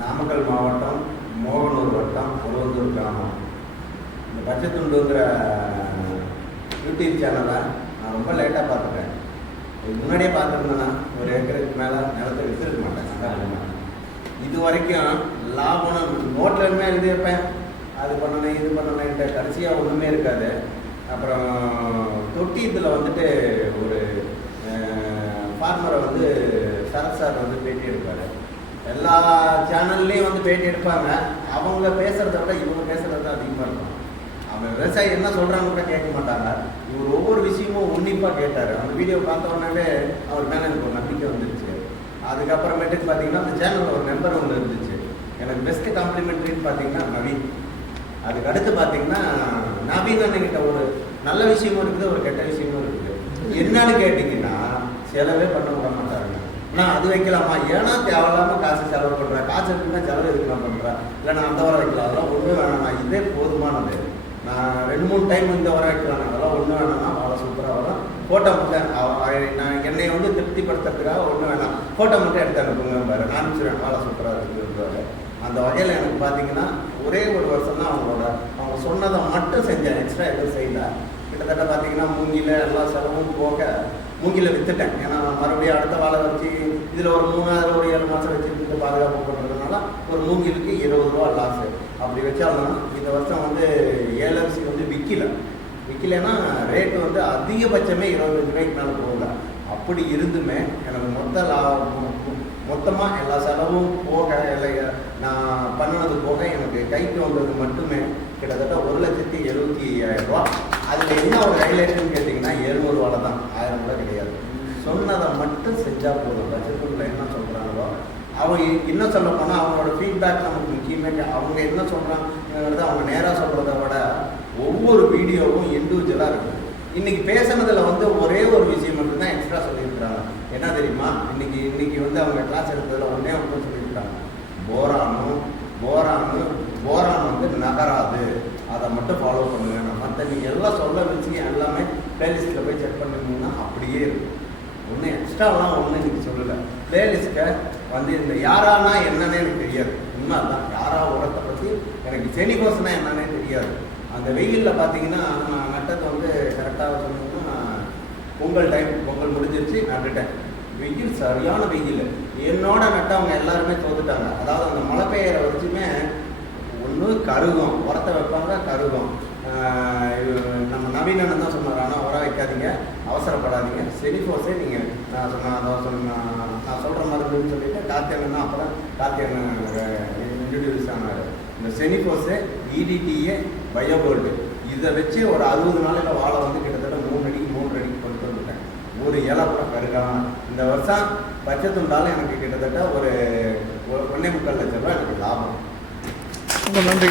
நாமக்கல் மாவட்டம் மோகனூர் வட்டம் உழவந்தூர் கிராமம். இந்த பச்சைத்துண்டுங்கிற யூடியூப் சேனலை நான் ரொம்ப லேட்டாக பார்த்துட்டேன். இதுக்கு முன்னாடியே பார்த்துருந்தேன்னா ஒரு ஏக்கருக்கு மேலே நிலத்தை விற்றுருக்க மாட்டேன். இது வரைக்கும் லாபம் நோட்டில் இனிமே எழுதி வைப்பேன் அது பண்ணணும் இது பண்ணணுன்ட்டு கடைசியாக ஒன்றுமே இருக்காது. அப்புறம் தொட்டியத்தில் வந்துட்டு ஒரு ஃபார்மரை வந்து சரத் சார் வந்து பேட்டி எடுப்பார் எல்லா சேனல்லையும் வந்து பேட்டி எடுப்பாங்க. அவங்க பேசுகிறத விட இவங்க பேசுகிறது தான் அதிகமாக இருக்கும். அவங்க விவசாயி என்ன சொல்கிறாங்க கூட கேட்க மாட்டாங்க. இவர் ஒவ்வொரு விஷயமும் உன்னிப்பாக கேட்டார். அந்த வீடியோ பார்த்த உடனே அவர் மேலே எனக்கு ஒரு நம்பிக்கை வந்துருச்சு. அதுக்கப்புறமேட்டுக்கு பார்த்தீங்கன்னா அந்த சேனலில் ஒரு மெம்பர் ஒன்று இருந்துச்சு. எனக்கு பெஸ்ட் காம்ப்ளிமெண்ட்ரின்னு பார்த்தீங்கன்னா நவீன். அதுக்கு அடுத்து பார்த்தீங்கன்னா நவீன் அண்ணன்கிட்ட ஒரு நல்ல விஷயமும் இருக்குது ஒரு கெட்ட விஷயமும் இருக்குது. என்னன்னு கேட்டிங்கன்னா செலவே பண்ண விட மாட்டாங்க. நான் அது வைக்கலாமா? ஏன்னா தேவையில்லாமல் காசு செலவு பண்ணுறேன் காசு இருக்குன்னா செலவு எதுக்கு நான் பண்ணுறேன் இல்லை நான் அந்த வர வைக்கலாம் அதெல்லாம் ஒன்றும் வேணாம். நான் இதே போதுமானது. நான் ரெண்டு மூணு டைம் இந்த வர வைக்கலாம். அதெல்லாம் ஒன்றும் வேணாம்னா அவ்வளோ சூப்பராக வரும். ஃபோட்டோ மட்டும் நான் என்னை வந்து திருப்திப்படுத்துறதுக்காக ஒன்றும் வேணாம். ஃபோட்டோ மட்டும் எடுத்து அனுப்புங்க பாரு. நான் அனுப்பிச்சிடுவேன் அவ்வளோ சூப்பராக இருக்குன்றாரு அந்த வகையில் எனக்கு பார்த்தீங்கன்னா ஒரே ஒரு வருஷம் தான் அவங்களோட. அவங்க சொன்னதை மட்டும் செஞ்சேன். எக்ஸ்ட்ரா எதுவும் செய்யல. கிட்டத்தட்ட பார்த்தீங்கன்னா மூங்கில எல்லா செலவும் போக மூங்கில வித்துட்டேன். ஏன்னா மறுபடியும் அடுத்த வாழை வச்சு இதில் ஒரு மூணாயிரம் ஒரு ஏழு மாதம் வச்சுருந்து பாதுகாப்பு பண்ணுறதுனால ஒரு மூங்கிலுக்கு இருபது ரூபா லாஸு அப்படி வச்சாலும் இந்த வருஷம் வந்து ஏலரிசி வந்து விற்கல விற்கலைன்னா ரேட்டு வந்து அதிகபட்சமே இருபத்தஞ்சு ரூபாய்க்கு மேலே போகல. அப்படி இருந்துமே எனக்கு மொத்த லாபம் மொத்தமாக எல்லா செலவும் போக இல்லை நான் பண்ணினது போக எனக்கு கைக்கு வந்தது மட்டுமே கிட்டத்தட்ட ஒரு லட்சத்தி எழுபத்தி ஐயாயிரம் ரூபா. அதில் என்ன ஒரு ஹைலைட்னு கேட்டிங்கன்னா எழுநூறுவால தான் ஆயிரம் கூட கிடையாது சொன்னதை மட்டும் செஞ்சால் போதும். பட்ஜெட்டுக்குள்ள என்ன சொல்கிறாங்களோ அவங்க என்ன சொல்ல போனால் அவங்களோட ஃபீட்பேக் நமக்கு முக்கியமே அவங்க என்ன சொல்கிறாங்கிறத அவங்க நேராக சொல்கிறத விட ஒவ்வொரு வீடியோவும் இண்டிவிஜுவலாக இருக்குது இன்னைக்கு பேசுனதில் வந்து ஒரே ஒரு விஷயம் மட்டும் தான் எக்ஸ்ட்ரா சொல்லியிருக்கிறாங்க. என்ன தெரியுமா? இன்னைக்கு இன்னைக்கு வந்து அவங்க கிளாஸ் எடுத்ததில் ஒன்றே ஒன்று சொல்லியிருக்காங்க போரானும் போரானும் போரான் வந்து நகராது. அதை மட்டும் ஃபாலோ பண்ணுங்க. மற்ற நீங்கள் எல்லாம் சொல்ல வச்சு எல்லாமே பிளேலிஸ்ட்டில் போய் செக் பண்ணிங்கன்னா அப்படியே இருக்கும். ஒன்றும் எக்ஸ்ட்ராலாம் ஒன்றும் எனக்கு சொல்லலை. பிளேலிஸ்ட்டை வந்து இந்த யாரானா என்னன்னு எனக்கு தெரியாது. உண்மை தான் யாரா உரத்தை பற்றி எனக்கு செனி கோசனா என்னன்னே தெரியாது. அந்த வெயிலில் பார்த்தீங்கன்னா நான் நட்டத்தை வந்து கரெக்டாக சொன்னீங்கன்னா பொங்கல் டைம் பொங்கல் முடிஞ்சிருச்சு நட்டுட்டேன். வெயில் சரியான வெயில். என்னோட நட்டவங்க எல்லாருமே தோத்துட்டாங்க. அதாவது அந்த மழை பெய்யற வச்சுமே ஒன்று கருகும். உரத்தை வைப்பாங்க கருகும். நம்ம நவீனன் தான் சொன்னார். ஆனால் உரம் வைக்காதீங்க. அவசரப்படாதீங்க. செனிஃபோஸே நீங்கள் நான் சொன்ன அதான் சொன்ன நான் சொல்கிற மருந்துன்னு சொல்லிட்டு கார்த்தியன் அப்புறம் கார்த்தியன் இன்ட்ரடியூஸ் ஆனார். இந்த செனிஃபோஸு இடிடிஏ பயோகோல்டு இதை வச்சு ஒரு அறுபது நாளையில் வாழை வந்து கிட்டத்தட்ட மூணு அடிக்கு மூன்று அடிக்கு கொண்டு வந்துட்டேன். ஒரு இலை கூட கருகாம இந்த வருஷம் பச்சை எனக்கு கிட்டத்தட்ட ஒரு ஒன்றே முக்கால் லட்சம் ரூபாய் எனக்கு லாபம். நன்றி.